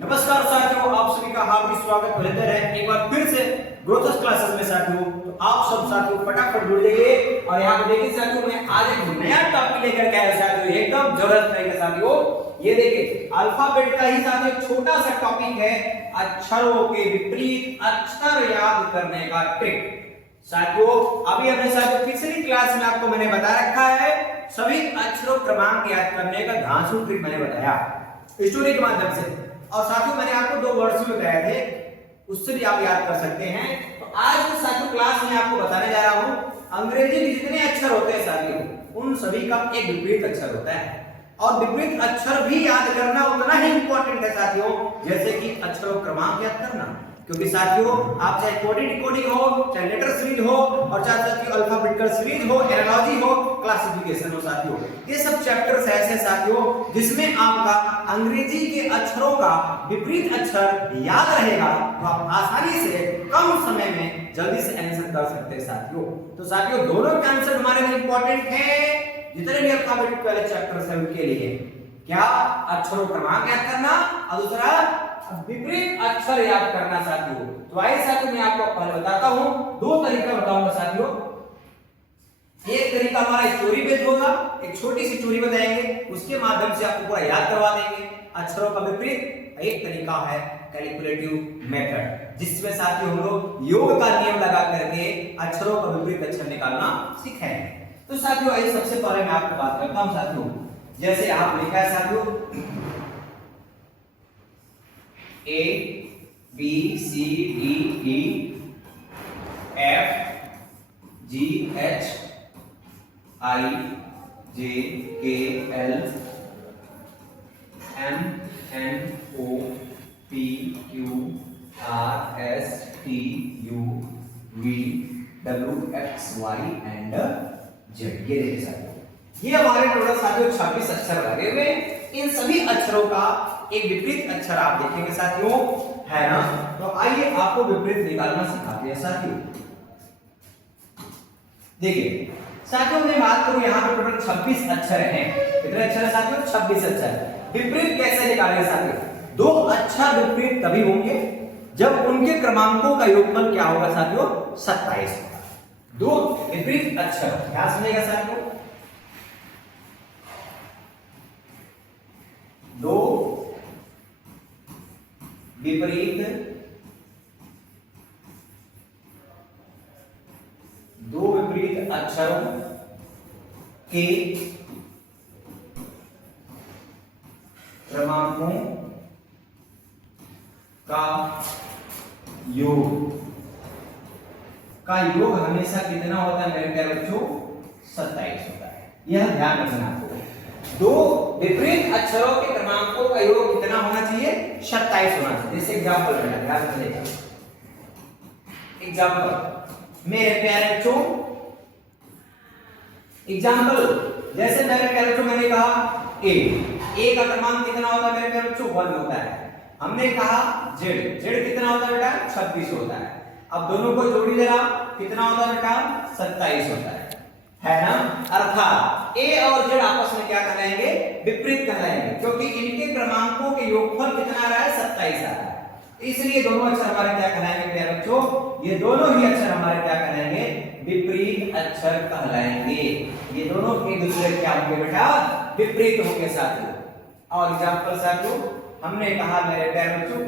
नमस्कार साथियों, आप सभी का हार्दिक स्वागत बेहतर है एक बार फिर से ग्रोथर्स क्लासेस में साथियों। तो आप सब साथियों फटाफट जुड़ जाइए और यहाँ पे देखिए साथियों, मैं आज एक नया टॉपिक लेकर के आया साथियों, एकदम जबरदस्त रहेगा साथियों। ये देखिए अल्फाबेट का ही साथियों एक छोटा सा टॉपिक है, अक्षरों के विपरीत अक्षर याद करने का ट्रिक। साथियों अभी हमने साथियों पिछली क्लास में आपको मैंने बता रखा है सभी अक्षरों क्रमांक याद करने का धांसू ट्रिक मैंने बताया स्टोरी के माध्यम से, और साथियों मैंने आपको 2 वर्ड्स भी बताए थे, उससे भी आप याद कर सकते हैं। तो आज के साथियों क्लास में आपको बताने जा रहा हूं अंग्रेजी में जितने अक्षर होते हैं साथियों उन सभी का एक विपरीत अक्षर होता है, और विपरीत अक्षर भी याद करना उतना ही इंपॉर्टेंट है साथियों जैसे कि अक्षरों क्रमांक याद करना। क्योंकि साथियों आप चाहे कोडिंग डिकोडिंग हो, चाहे लेटर सीरीज हो, और चाहे साथियों अल्फाबेटिकल सीरीज हो, एनालॉजी हो, क्लासिफिकेशन हो साथियों, ये सब चैप्टर्स ऐसे साथियों जिसमें आपका अंग्रेजी के अक्षरों का विपरीत अक्षर याद रहेगा, तो आप आसानी से कम समय में जल्दी से आंसर कर सकते हैं साथियों। तो साथियों दोनों के आंसर हमारे लिए इंपॉर्टेंट है, जितने भी अल्फाबेटिक वाले चैप्टर्स हैं उनके लिए। क्या? अक्षरों क्रमांक याद करना और दूसरा विपरीत अक्षर याद करना साथियों। तो आइए साथियों मैं आपको पहले बताता हूं, 2 तरीका बताऊंगा साथियों। एक तरीका हमारा स्टोरी बेस्ड होगा, एक छोटी सी स्टोरी बताएंगे, उसके माध्यम से आपको पूरा याद करवा देंगे अक्षरों का विपरीत। एक तरीका है कैलकुलेटिव मेथड, जिसमें साथियों हम लोग योग का नियम लगा करके अक्षरों का विपरीत अक्षर निकालना सीखेंगे। तो साथियों आइए सबसे पहले मैं आपको बात करता हूं साथियों, जैसे आप लिखा है साथियों A B C D E F G H I J K L M N O P Q R S T U V W X Y and Z। ये देखिए साथियों, ये हमारे टोटल साथियों 26 अक्षर लगे हुए। इन सभी अक्षरों का एक विपरीत अक्षर आप देखेंगे साथियों, है ना। तो आइए आपको विपरीत निकालना सिखाते हैं साथियों। देखिए साथियों मैं बात करूं यहाँ पे टोटल 26 अक्षर हैं। कितने अक्षर है साथियों? 26 अक्षर। विपरीत कैसे निकालेंगे साथियों? 2 अक्षर विपरीत तभी होंगे जब उनके क्रमांकों का योगफल क्या होगा साथियों? 27 होगा। 2 विपरीत अक्षर, ध्यान सुनिएगा साथियों, 2 विपरीत अक्षरों के क्रमांकों का योग हमेशा कितना होता है मेरे प्यारे बच्चों? 27 होता है। यह ध्यान रखना आपको। 2 विपरीत अक्षरों के क्रमांकों का योग कितना होना चाहिए? 27 होना चाहिए। जैसे एग्जांपल लेना, ध्यान रखिएगा। एग्जांपल मेरे प्यारे बच्चों, एग्जांपल जैसे मेरे प्यारे बच्चों मैंने कहा ए का क्रमांक कितना होता है मेरे प्यारे बच्चों? 1 होता है। हमने कहा जेड कितना होता है बेटा? 26 होता है। अब दोनों को जोड़ी जरा, कितना होता है बेटा? 27 होता है ना। अर्थात ए और जेड आपस में क्या कहलाएंगे? विपरीत कहलाएंगे, क्योंकि इनके क्रमांकों के योगफल कितना आ रहा है? 27 आ रहा है। इसलिए दोनों अक्षर हमारे क्या कहलाएंगे प्यारे बच्चों? ये दोनों ही अक्षर हमारे क्या कहलाएंगे? विपरीत अक्षर कहलाएंगे। ये दोनों एक दूसरे क्या होंगे बेटा? विपरीत होंगे साथियों। और एग्जांपल साथियों हमने कहा मेरे प्यारे बच्चों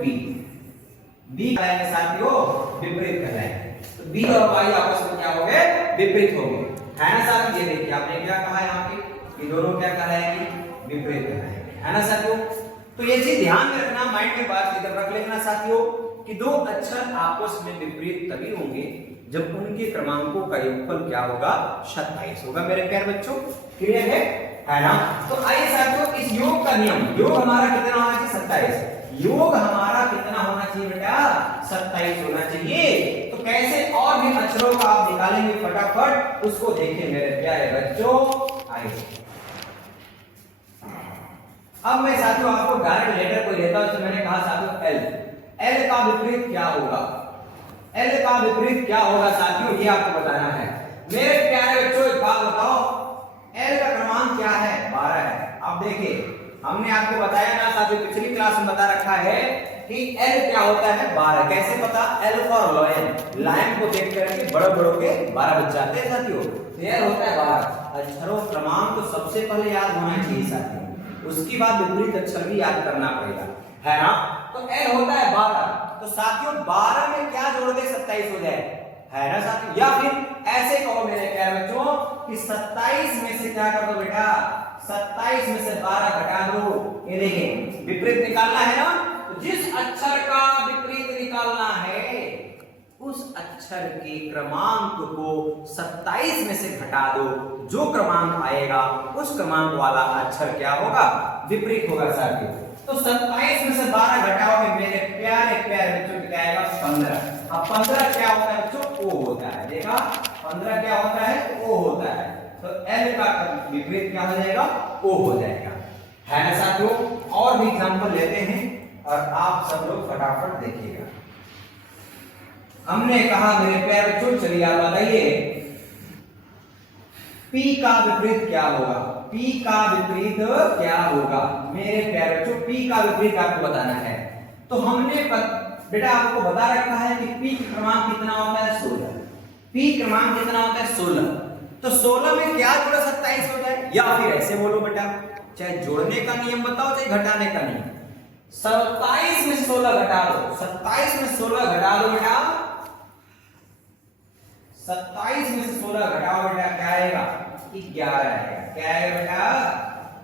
बी कहलाएंगे साथियों, विपरीत कहलाएंगे। तो बी और वाई आपस में क्या हो गए? विपरीत हो गए, है ना साथियों। ये देखिए आपने क्या कहा यहाँ पे, ये दोनों क्या कहलाएंगे? विपरीत कहलाएंगे, है ना साथियों। तो ये चीज ध्यान में रखना, माइंड में बात इधर रख लेना साथियों कि 2 अक्षर आपस में विपरीत तभी होंगे जब उनके क्रमांकों का योगफल क्या होगा? 27 होगा मेरे प्यारे बच्चों। क्लियर है ना। तो आइए साथियों इस योग का नियम, योग हमारा कितना होना चाहिए? 27। योग हमारा कितना होना चाहिए बेटा? 27 होना चाहिए। तो कैसे और भी अक्षरों का आप निकालेंगे फटाफट, उसको देखिए मेरे प्यारे बच्चों। आइए अब मैं साथियों आपको डायरेक्ट लेटर को लेता हूं। तो मैंने कहा साथियों एल का विपरीत क्या होगा? एल का विपरीत क्या होगा साथियों, ये आपको बताना है मेरे प्यारे बच्चों। एक बात बताओ, एल का क्रमांक क्या है? 12 है। अब देखिए हमने आपको बताया ना साथियों, पिछली क्लास में बता रखा है कि L क्या होता है 12। कैसे पता? L फॉर लायन, लायन को देख करके बड़े बड़ों के 12 बच जाते हैं साथियों। L होता है 12। अक्षरों क्रमांक तो सबसे पहले याद होना चाहिए साथियों, उसके बाद विपरीत अक्षर भी याद करना पड़ेगा, है ना। तो L होता है 12। तो साथियों 12 में क्या जोड़ दे 27 हो जाए, है ना साथियों। या फिर ऐसे कहो मेरे प्यारे बच्चों कि 27 में से क्या कर दो बेटा, 27 में से 12 घटा दो। ये देखिए विपरीत निकालना है ना, तो जिस अक्षर का विपरीत निकालना है उस अक्षर के क्रमांक को 27 में से घटा दो। जो क्रमांक आएगा उस क्रमांक वाला अक्षर क्या होगा, विपरीत होगा साथियों। तो 27 में से 12 घटाओगे मेरे प्यारे प्यारे बच्चों, क्या आएगा 15। अब 15 क्या होता है बच्चों, ओ होता है। देखा 15 क्या होता है, ओ होता है। तो L का विपरीत क्या हो जाएगा, ओ हो जाएगा, है ना साथियों। और भी एग्जांपल लेते हैं और आप सब लोग फटाफट देखिएगा। हमने कहा मेरे प्यारे बच्चों, चलिए आप बताइए P का विपरीत क्या होगा, P का विपरीत क्या होगा मेरे प्यारे बच्चों। P का विपरीत आपको बताना है। तो हमने बेटा आपको बता रखा है कि P क्रमांक कितना होता है 16। P क्रमांक कितना होता है 16। तो 16 में क्या जोड़ा 27 हो जाए, या फिर ऐसे बोलो बेटा, चाहे जोड़ने का नियम बताओ चाहे घटाने का नियम। 27 में 16 घटा दो, 27 में 16 घटा दो बेटा, 27 में से 16 घटाओ बेटा, क्या आएगा 11 आएगा। क्या आएगा बेटा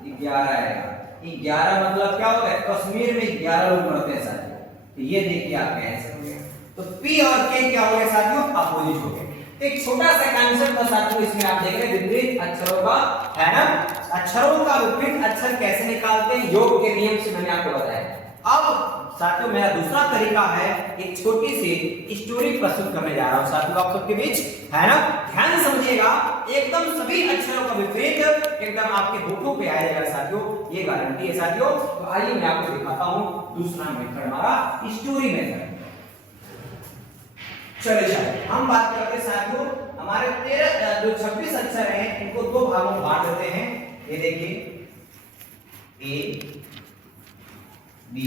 11 आएगा। 11 मतलब क्या होता है, कश्मीर में 11 लोग मरते हैं साथियों। तो ये देखिए आप कैसे हो गया। तो P और K क्या हो गए साथियों, अपोजिट हो गए। एक छोटा सा कांसेप्ट था साथियों, इसमें आप देख रहे हैं विपरीत अक्षरों का, है ना। अक्षरों का विपरीत अक्षर कैसे निकालते हैं, योग के नियम से मैंने आपको बताया। अब साथियों मेरा दूसरा तरीका है, एक छोटी सी स्टोरी प्रस्तुत करने जा रहा हूं साथियों आप सबके बीच, है ना। ध्यान समझिएगा, एकदम सभी अक्षरों का विपरीत एकदम आपके होठों पे आएगा साथियों, ये गारंटी है साथियों। तो आइए मैं आपको दिखाता हूं दूसरा मेथड, हमारा स्टोरी मेथड। चलिए हम बात करते हैं साथियों, हमारे 13 जो 26 अक्षर हैं इनको दो भागों में बांट देते हैं। ये देखिए A B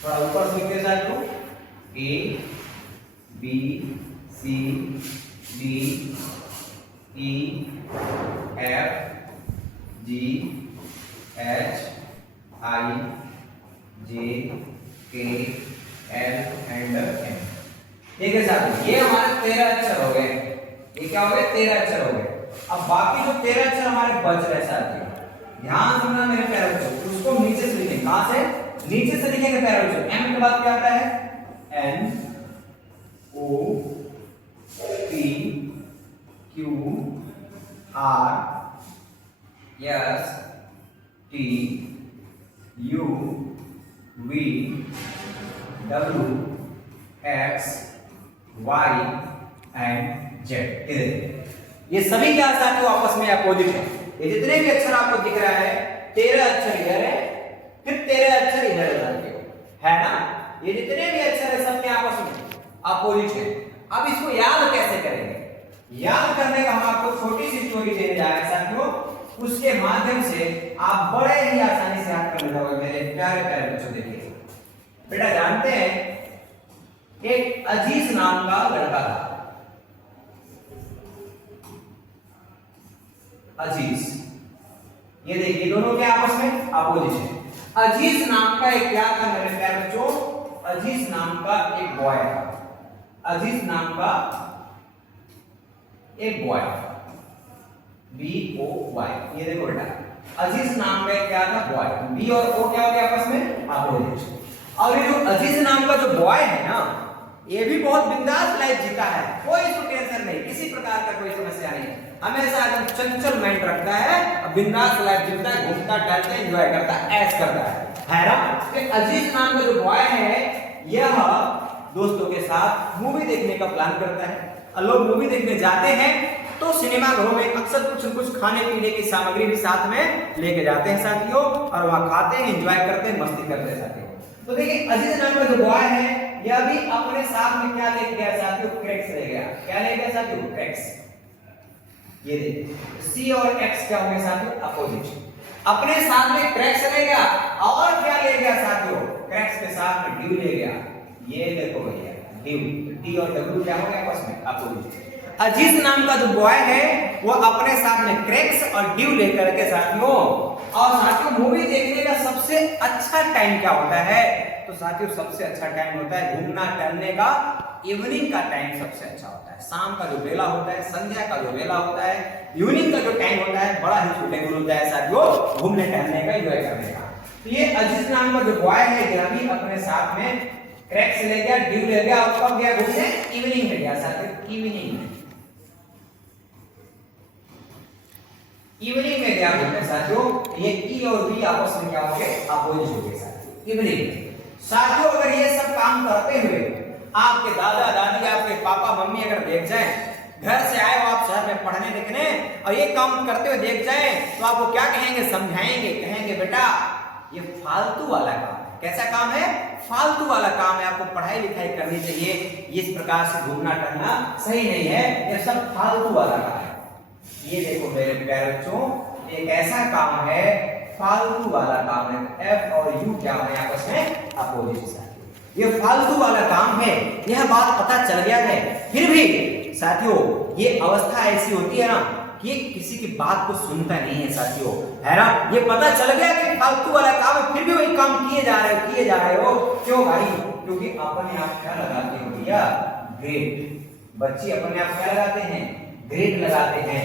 थोड़ा ऊपर से लिखते साथियों, A B C D E F G H I J K L and M। ठीक है साथियों, ये हमारे 13 अक्षर हो गए। ये क्या हो गए 13 अक्षर हो गए। अब बाकी जो 13 अक्षर हमारे बच रहे साथियों, ध्यान सुनना मेरे प्यारे बच्चों, उसको नीचे से लिखेंगे। कहां से, नीचे से लिखेंगे प्यारे बच्चों। M के बाद क्या आता है, N O P Q R S T U V W X Y and Z। ये सभी क्या साथियों आपस में अपोजिट है। ये जितने भी अक्षर आपको दिख रहा है, 13 अक्षर इधर है, फिर 13 अक्षर इधर है ना। ये जितने भी अक्षर है सब में आपस में अपोजिट है। अब इसको याद कैसे करेंगे, याद करने का हम आपको छोटी सी स्टोरी देने जा रहे हैं साथियों, उसके माध्यम से आप बड़े ही आसानी से याद कर लेते मेरे प्यारे प्यारे बच्चों। देखिए बेटा, जानते हैं एक अजीज नाम का लड़का था, अजीज। ये देखिए दोनों क्या आपस में अपोजिट है। अजीज नाम का एक क्या था मेरे प्यारे बच्चों, अजीज नाम का एक बॉय था। अजीज नाम का एक बॉय, B-O-Y। ये देखो बेटा, अजीज नाम का क्या था बॉय, B और O क्या हो गया आपस में अपोजिट। और ये जो अजीज नाम का जो बॉय है ना, ये भी बहुत बिंदास लाइफ जीता है, कोई इसको टेंशन नहीं, किसी प्रकार का कोई समस्या नहीं, हमेशा एकदम चंचल माइंड रखता है, बिंदास लाइफ जीता है, घूमता टहलता है, एंजॉय करता है, ऐश करता है ना। तो अजीज नाम का जो बॉय है, यह दोस्तों के साथ मूवी देखने का प्लान करता है। और लोग मूवी देखने जाते हैं तो सिनेमा घरों में अक्सर कुछ न कुछ खाने पीने की सामग्री भी साथ में लेके जाते हैं साथियों, और वहां खाते हैं, एंजॉय करते हैं, मस्ती करते हैं साथियों। तो देखिए अजीज नाम का जो बॉय है, यह भी अपने साथ में क्या लेके गया साथियों, क्रैक्स ले गया। क्या ले गया साथियों, क्रैक्स। ये देखिए C और X क्या होंगे साथियों, अपोजिट। अपने साथ में क्रैक्स ले गया और क्या ले गया साथियों, क्रैक्स के साथ में ड्यू ले गया। ये देखो भैया ड्यू, डी और डब्ल्यू क्या हो गया आपस में, अपोजिट। अजीज नाम का जो बॉय है वो अपने साथ में क्रैक्स और ड्यू लेकर के साथियों, और साथियों मूवी देखने का सबसे अच्छा टाइम क्या होता है, तो साथियों सबसे अच्छा टाइम होता है घूमना टहलने का, इवनिंग का टाइम सबसे अच्छा होता है। शाम का जो बेला होता है, संध्या का जो बेला होता है, इवनिंग का जो टाइम होता है बड़ा ही सुटेबल होता है साथियों घूमने टहलने का, एंजॉय करने का। तो ये अजीज नाम का जो बॉय है ये अभी अपने साथ में क्रैक्स ले गया, ड्यू ले गया, और कब गया घूमने, इवनिंग में गया साथियों, इवनिंग में, इवनिंग में गया घूमने साथियों। ये ई और बी आपस में क्या हो गए, अपोजिट हो गए साथियों, इवनिंग में। साथियों अगर ये सब काम करते हुए आपके दादा दादी, आपके पापा मम्मी अगर देख जाएं, घर से आए हो आप शहर में पढ़ने लिखने और ये काम करते हुए देख जाएं, तो आपको क्या कहेंगे, समझाएंगे, कहेंगे बेटा ये फालतू वाला काम है। कैसा काम है, फालतू वाला काम है, आपको पढ़ाई लिखाई करनी चाहिए, इस प्रकार से घूमना टहलना सही नहीं है, ये सब फालतू वाला काम है। ये देखो मेरे प्यारे बच्चों, एक ऐसा काम है फालतू वाला काम है। एफ और यू क्या है आपस में, अपोजिट। ये फालतू वाला काम है, यह बात पता चल गया है, फिर भी साथियों ये अवस्था ऐसी होती है ना कि किसी की बात को सुनता नहीं है साथियों, है ना। ये पता चल गया कि फालतू वाला काम है, फिर भी वही काम किए जा रहे हो। क्यों भाई, क्योंकि अपने आप क्या लगाते हो भैया, ग्रेड। बच्चे अपने आप क्या लगाते हैं, ग्रेड लगाते हैं,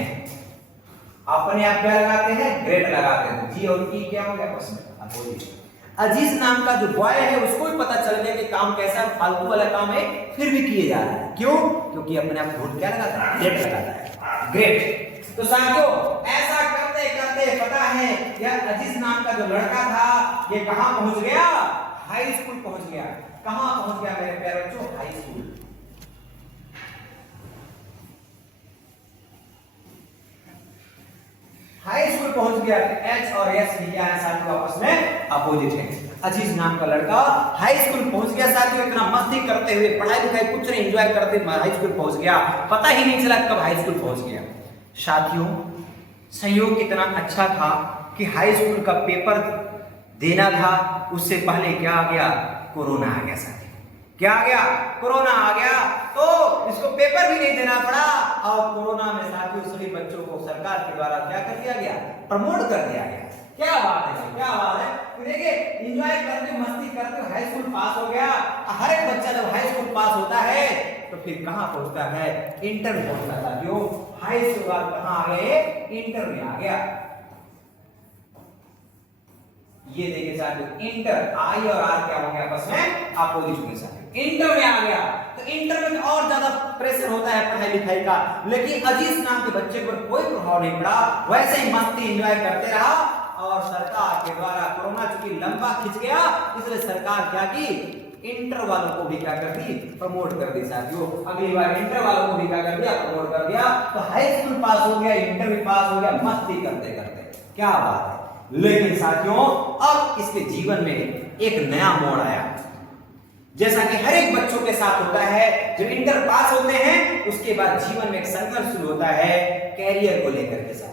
अपने आप क्या लगाते हैं, ग्रेड लगाते हैं। जी और ई क्या हो गया आपस में, अपोजिट। अजीज नाम का जो बॉय है उसको भी पता चल गया कि काम कैसा फालतू वाला काम है, फिर भी किए जा रहा है। क्यों, क्योंकि अपने आप वोट क्या लगाता है, ग्रेड लगाता है, ग्रेड। तो साथियों ऐसा करते करते पता है यह अजीज नाम का जो लड़का था ये कहां पहुंच गया, हाई स्कूल पहुंच गया। कहां पहुंच गया मेरे प्यारे बच्चों, हाई स्कूल। हाई स्कूल पहुंच गया। एच और एस भी क्या है साथियों, आपस में अपोजिट है। अजीज नाम का लड़का हाई स्कूल पहुंच गया साथियों, इतना मस्ती करते हुए, पढ़ाई लिखाई कुछ नहीं, एंजॉय करते हाई स्कूल पहुंच गया, पता ही नहीं चला कब हाई स्कूल पहुंच गया। साथियों संयोग कितना अच्छा था कि हाई स्कूल का पेपर देना था, उससे पहले क्या आ गया, कोरोना आ गया साथियों। क्या आ गया, कोरोना आ गया, तो इसको पेपर भी नहीं देना पड़ा, और कोरोना में साथियों सभी बच्चों को सरकार के द्वारा क्या कर दिया गया, प्रमोट कर दिया गया। क्या बात है, क्या बात है। तो देखिए एंजॉय करते मस्ती करते हाई स्कूल पास हो गया। हर एक बच्चा जब हाई स्कूल पास होता है तो फिर कहां पहुंचता है, इंटर में पहुंचता था। जो हाई स्कूल बाद कहां आ गए, इंटर में आ गया। ये देखिए साथियों इंटर, आई और आर क्या होंगे आपस में, अपोजिट के साथ। इंटर में आ गया तो इंटर में और ज्यादा प्रेशर होता है पढ़ाई लिखाई का, लेकिन अजीज नाम के बच्चे पर कोई प्रभाव नहीं पड़ा, वैसे ही मस्ती एंजॉय करते रहा। और सरकार के द्वारा कोरोना चूंकि लंबा खिंच गया, इसलिए सरकार क्या की, इंटर वालों को भी क्या कर दी, प्रमोट कर दी साथियों। अगली बार इंटर वालों को भी क्या कर दिया, प्रमोट कर दिया। तो हाई स्कूल पास हो गया, इंटर भी पास हो गया, मस्ती करते करते, क्या बात है। लेकिन साथियों अब इसके जीवन में एक नया मोड़ आया, जैसा कि हर एक बच्चों के साथ होता है। जब इंटर पास होते हैं उसके बाद जीवन में एक संघर्ष शुरू होता है कैरियर को लेकर के। साथ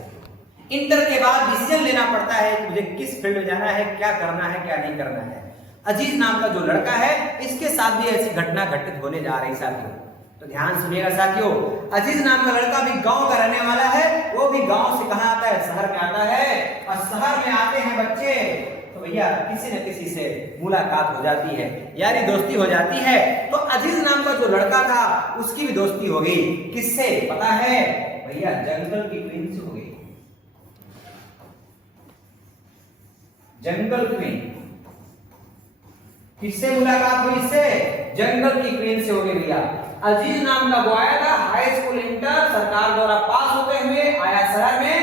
इंटर के बाद डिसीजन लेना पड़ता है कि मुझे किस फील्ड में जाना है, क्या करना है, क्या नहीं करना है। अजीज नाम का जो लड़का है इसके साथ भी ऐसी घटना घटित होने जा रही साथियों, तो ध्यान सुनिएगा साथियों। अजीज नाम का लड़का भी गांव का रहने वाला है, वो भी गांव से कहां आता है, शहर में आता है। और शहर में आते हैं बच्चे तो भैया किसी न किसी से मुलाकात हो जाती है, यारी दोस्ती हो जाती है। तो अजीज नाम का जो लड़का था उसकी भी दोस्ती हो गई, किससे पता है भैया, जंगल की क्वीन से हो गई। जंगल क्वीन, किससे मुलाकात हुई, इससे जंगल की क्वीन से हो गई भैया। अजीज नाम का बॉय था, हाई स्कूल इंटर सरकार द्वारा पास होते हुए आया शहर में,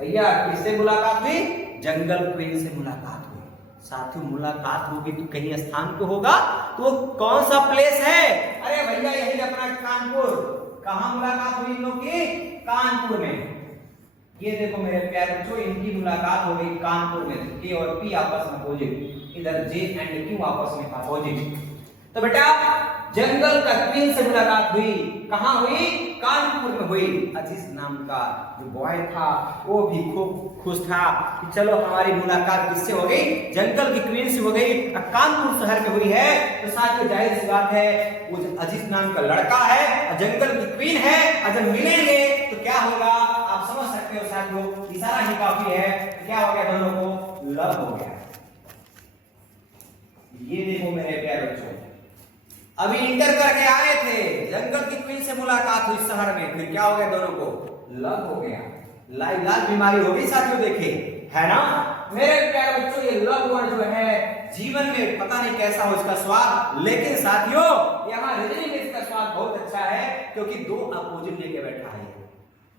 भैया किससे मुलाकात हुई, जंगल क्वीन से मुलाकात हुई। साथियों मुलाकात होगी तो कहीं स्थान तो होगा, तो वो कौन सा प्लेस है, अरे भैया यही अपना कानपुर। कहां मुलाकात हुई इन लोग की, कानपुर में। ये देखो मेरे प्यारे बच्चों इनकी मुलाकात हो गई कानपुर में, के और पी आपस में अपोजिट, इधर जे एंड क्यू आपस में अपोजिट। तो बेटा जंगल का क्वीन से मुलाकात हुई। कहां हुई? कानपुर में हुई। अजीज नाम का जो बॉय था वो भी खूब खुश था कि चलो हमारी मुलाकात किससे हो गई? जंगल की क्वीन से हो गई, कानपुर शहर में हुई है। तो साथियों जाहिर सी बात है वो अजीज नाम का लड़का है और जंगल की क्वीन है, और जब मिलेंगे तो क्या होगा आप समझ सकते हो साथियों, इशारा ही काफी है। क्या हो गया? दोनों को लव हो गया। ये देखो मेरे प्यारे बच्चों, अभी इंटर करके आए थे, जंगल की क्वीन से मुलाकात हुई शहर में, फिर क्या हो गया? दोनों को लव हो गया। लाइलाज बीमारी हो गई साथियों, देखे है ना मेरे प्यारे बच्चों। ये लव वर्ड जो है जीवन में पता नहीं कैसा हो इसका स्वाद, लेकिन साथियों यहाँ रीजनिंग में इसका स्वाद बहुत अच्छा है, क्योंकि दो अपोजिट लेके बैठा है,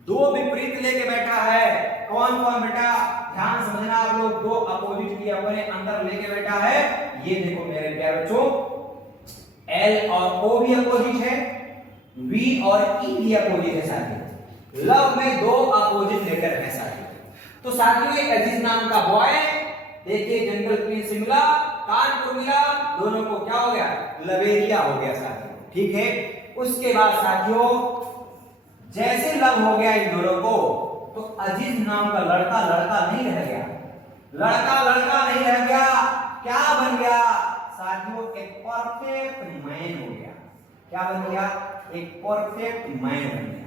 दो विपरीत लेके बैठा है। कौन कौन बेटा? ध्यान समझना आप लोग, दो अपोजिट की अपने अंदर लेके बैठा है। ये देखो मेरे प्यारे बच्चों, L और O भी अपोजिट है, V और E भी अपोजिट है साथियों। लव में दो अपोजिट लेटर है साथियों। तो साथियों एक अजीज नाम का बॉय देखिए जंगल क्वीन से मिला, कानपुर मिला, दोनों को क्या हो गया? लवेरिया हो गया साथियों, ठीक है। उसके बाद साथियों जैसे लव हो गया इन दोनों को, तो अजीज नाम का लड़का लड़का नहीं रह गया, लड़का लड़का नहीं रह गया, क्या बन गया साथियों? एक परफेक्ट मैन हो गया। क्या बन गया? एक परफेक्ट मैन बन गया।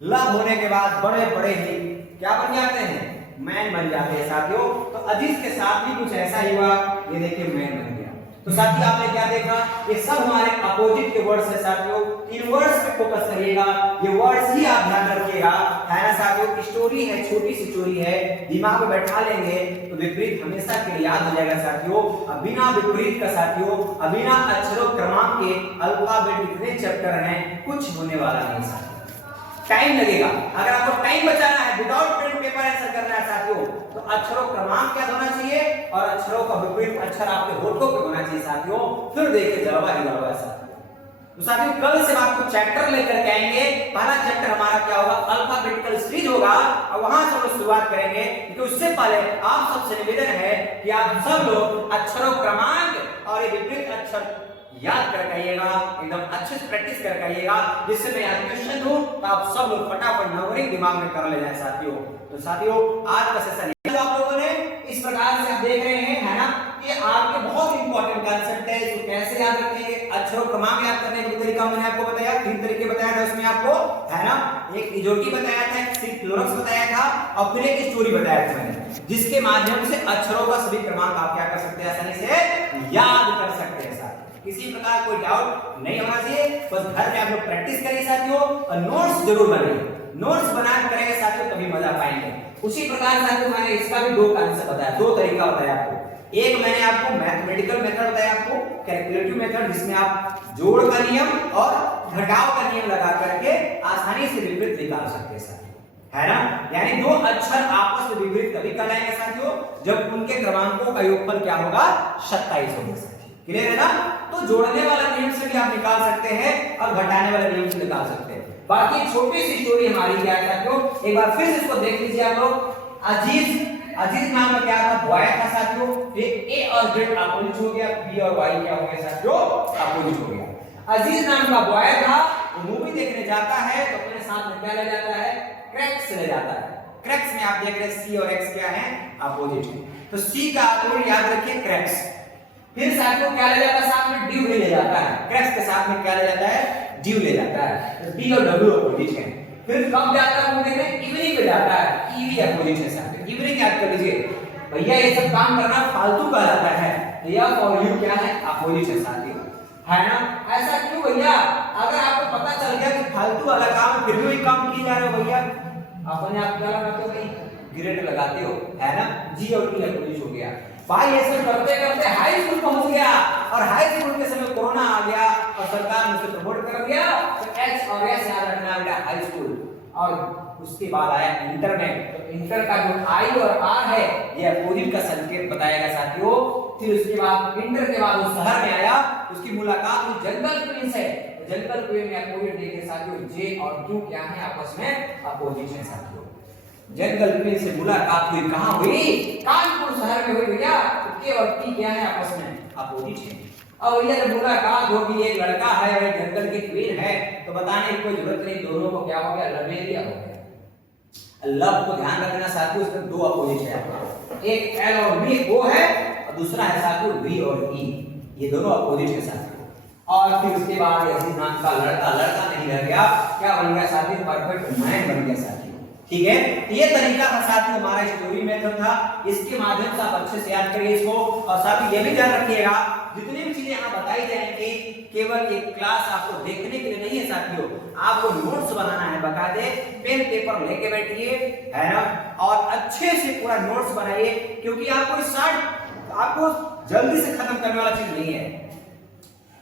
लव होने के बाद बड़े बड़े ही क्या बन जाते हैं? मैन बन जाते हैं साथियों। तो अजीज के साथ भी कुछ ऐसा ही हुआ, ये देखिए मैन बन गया। तो साथियों आपने क्या देखा? ये सब हमारे अपोजिट के वर्ड्स है साथियों। इन वर्ड्स पे फोकस करिएगा, ये वर्ड्स ही आप ध्यान रखिएगा, है ना साथियों। स्टोरी है, छोटी सी स्टोरी है, दिमाग में बैठा लेंगे तो विपरीत हमेशा के लिए याद हो जाएगा साथियों। अब बिना विपरीत का साथियों, अब बिना अक्षरों क्रमांक के अल्फाबेट इतने चैप्टर हैं, कुछ होने वाला नहीं साथियों, टाइम लगेगा। अगर आपको टाइम बचाना है, विदाउट पेन पेपर आंसर करना है साथियों, तो अक्षरों क्रमांक क्या होना चाहिए और अक्षरों का विपरीत अक्षर आपके होठों पे होना चाहिए साथियों। फिर देखिए जलवा ही जलवा साथियों। तो साथियों कल से हम आपको चैप्टर लेकर के आएंगे। पहला चैप्टर हमारा क्या होगा? अल्फाबेटिकल सीरीज होगा, और वहां से हम शुरुआत करेंगे। क्योंकि उससे पहले आप सबसे निवेदन है कि आप सब लोग अक्षरों क्रमांक और ये विपरीत अक्षर याद करके आइएगा, एकदम अच्छे से प्रैक्टिस करके आइएगा, जिससे मैं आज क्वेश्चन दूं तो आप सब लोग फटाफट नंबरिंग दिमाग में कर ले जाए साथियों। तो साथियों आज का सेशन जो आप लोगों ने इस प्रकार से आप देख रहे हैं, है ना, ये आपके बहुत इंपॉर्टेंट कांसेप्ट है। इसको कैसे याद रखेंगे? अक्षरों क्रमांक याद करने का तरीका मैंने आपको बताया, 3 तरीके बताया था उसमें आपको, है ना। एक इजोटी बताया था, एक सिक्लोरस बताया था, और फिर एक स्टोरी बताया था मैंने, जिसके माध्यम से अक्षरों का सभी क्रमांक आप क्या कर सकते हैं? आसानी से याद कर सकते हैं साथियों। किसी प्रकार कोई डाउट नहीं होना चाहिए, बस घर में आप लोग प्रैक्टिस करिए साथियों, और नोट्स जरूर बनाइए। नोट्स बना करेंगे साथियों तभी मजा पाएंगे। उसी प्रकार साथियों मैंने इसका भी दो कांसेप्ट बताया, दो तरीका बताया आपको। एक मैंने आपको मैथमेटिकल मेथड बताया, आपको कैलकुलेटिव मेथड, जिसमें आप जोड़ का नियम और घटाव का नियम लगा करके आसानी से विपरीत निकाल सकते हैं साथियों, है ना। यानी दो अक्षर आपस में विपरीत तभी कहलाएंगे साथियों जब उनके क्रमांकों का योगफल क्या होगा? 27 होगा साथियों। क्लियर है ना। तो जोड़ने वाला नियम से भी आप निकाल सकते हैं और घटाने वाले नियम से निकाल सकते हैं। बाकी छोटी सी स्टोरी हमारी क्या है साथियों, एक बार फिर से इसको देख लीजिए आप लोग। अजीज नाम का क्या था? बॉय था साथियों। फिर ए और जेड अपोजिट हो गया, बी और वाई क्या हो गया साथियों? अपोजिट हो गया। अजीज नाम का बॉय था, वो मूवी देखने जाता है तो अपने साथ में क्या ले जाता है? क्रैक्स ले जाता है। क्रैक्स में आप देख रहे हैं सी और एक्स क्या है? अपोजिट है। तो सी का अपोजिट याद रखिए क्रैक्स। फिर साथियों क्या ले जाता है? साथ में ड्यू भी ले जाता है। क्रैक्स के साथ में क्या ले जाता है? ड्यू ले जाता है। तो डी और डब्ल्यू अपोजिट है। फिर कब जाता है? मुझे इवनिंग पे जाता है, ईवी अपोजिट है साथियों। इवनिंग याद कर लीजिए भैया, ये सब काम करना फालतू का जाता है। एफ और यू क्या है? अपोजिट है साथियों, है ना। ऐसा क्यों भैया? अगर आपको पता चल गया कि फालतू वाला काम फिर भी काम किए जा रहे हो भैया, अपने आप क्या लगाते हो? भाई ग्रेड लगाते हो, है ना। जी और टी अपोजिट हो गया। भाई ये सब करते करते हाई स्कूल पहुंच गया, और हाई स्कूल के समय कोरोना आ गया और सरकार ने उसे प्रमोट कर दिया, तो एच और एस याद रखना बेटा, हाई स्कूल। और उसके बाद आया इंटर में, तो इंटर का जो आई और आर है ये अपोजिट का संकेत बताएगा साथियों। फिर उसके बाद इंटर के बाद वो शहर में आया, उसकी मुलाकात हुई जंगल क्वीन से। जंगल क्वीन में अपोजिट देखे साथियों, जे और क्यू क्या है? आपस में अपोजिट है साथियों। जंगल क्वीन से मुलाकात हुई, कहां हुई? कानपुर शहर में हुई भैया। के और टी क्या है? आपस में अपोजिट है। अब भैया जब मुलाकात होगी, एक लड़का है और एक जंगल की क्वीन है, तो बताने की कोई जरूरत नहीं, दोनों को क्या हो गया, लव एरिया हो गया। लव को ध्यान रखना साथियों, इसमें दो अपोजिट है आपका, एक एल और बी वो है और दूसरा है साथियों वी और ई, ये दोनों अपोजिट है साथियों। और फिर उसके बाद ऐसी नाम का लड़का, लड़का नहीं रह गया, क्या बन गया साथियों, परफेक्ट मैन बन गया साथियों। ठीक है, ये तरीका था साथियों हमारा स्टोरी मेथड था, इसके माध्यम से आप अच्छे से याद करिए इसको। और साथियों ये भी ध्यान रखिएगा, जितनी भी चीजें यहाँ बताई जाएंगी केवल एक क्लास आपको देखने के लिए नहीं है साथियों, आपको नोट्स बनाना है, बकायदे पेन पेपर लेके बैठिए, है ना, और अच्छे से पूरा नोट्स बनाइए, क्योंकि आपको आपको जल्दी से खत्म करने वाला चीज नहीं है।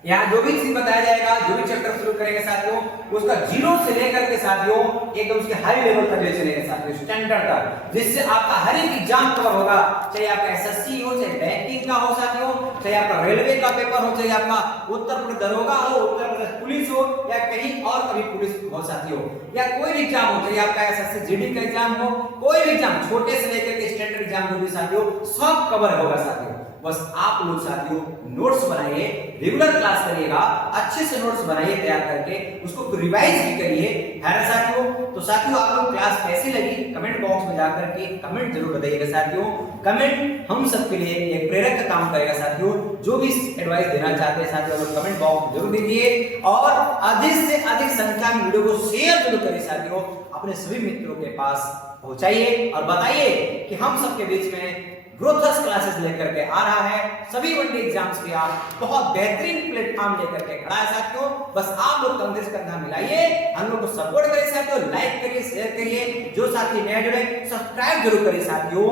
यहाँ जो भी चीज बताया जाएगा, जो भी चैप्टर शुरू करेंगे साथियों, उसका जीरो से लेकर के साथियों एकदम उसके हाई लेवल तक ले चलेंगे साथियों, स्टैंडर्ड तक, जिससे आपका हर एक एग्जाम कवर होगा, चाहे आपका एसएससी हो, चाहे बैंकिंग का हो साथियों, चाहे आपका रेलवे का पेपर हो, चाहे आपका उत्तर प्रदेश दरोगा हो, उत्तर प्रदेश पुलिस हो, या कहीं और कभी पुलिस हो साथियों, या कोई भी एग्जाम हो, चाहे आपका एसएससी जीडी का एग्जाम हो, कोई भी एग्जाम छोटे से लेकर के स्टैंडर्ड एग्जाम जो भी साथियों सब कवर होगा साथियों। बस आप लोग साथियों नोट्स बनाइए, रेगुलर क्लास करिएगा, अच्छे से नोट्स बनाइए तैयार करके, उसको रिवाइज भी करिए, है ना साथियों। तो साथियों आप लोग क्लास कैसी लगी कमेंट बॉक्स में जाकर के कमेंट जरूर बताइएगा साथियों। कमेंट हम सबके लिए एक प्रेरक का काम करेगा साथियों, जो भी एडवाइस देना चाहते हैं साथियों लोग कमेंट बॉक्स में जरूर दीजिए, और अधिक से अधिक संख्या में वीडियो को शेयर जरूर करिए साथियों, अपने सभी मित्रों के पास पहुंचाइए और बताइए कि हम सबके बीच में ग्रोथर्स क्लासेस लेकर के आ रहा है, सभी वनडे एग्जाम्स के आप बहुत बेहतरीन प्लेटफॉर्म लेकर के खड़ा है साथियों। बस आप लोग कंधे से कंधा मिलाइए, हम लोग को सपोर्ट करिए साथियों, लाइक करिए, शेयर करिए, जो साथी नए जुड़े सब्सक्राइब जरूर करिए साथियों,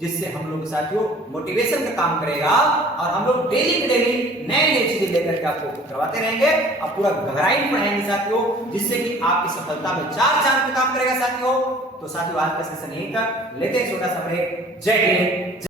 जिससे हम लोग साथियों मोटिवेशन का काम करेगा, और हम लोग डेली नए चीजें लेकर के आपको करवाते रहेंगे, और पूरा गहराई पढ़ाएंगे साथियों, जिससे कि आपकी सफलता में 4 चांद का काम करेगा साथियों। तो साथियों आज का सेशन यहीं तक, लेते हैं छोटा सा ब्रेक। जय हिंद।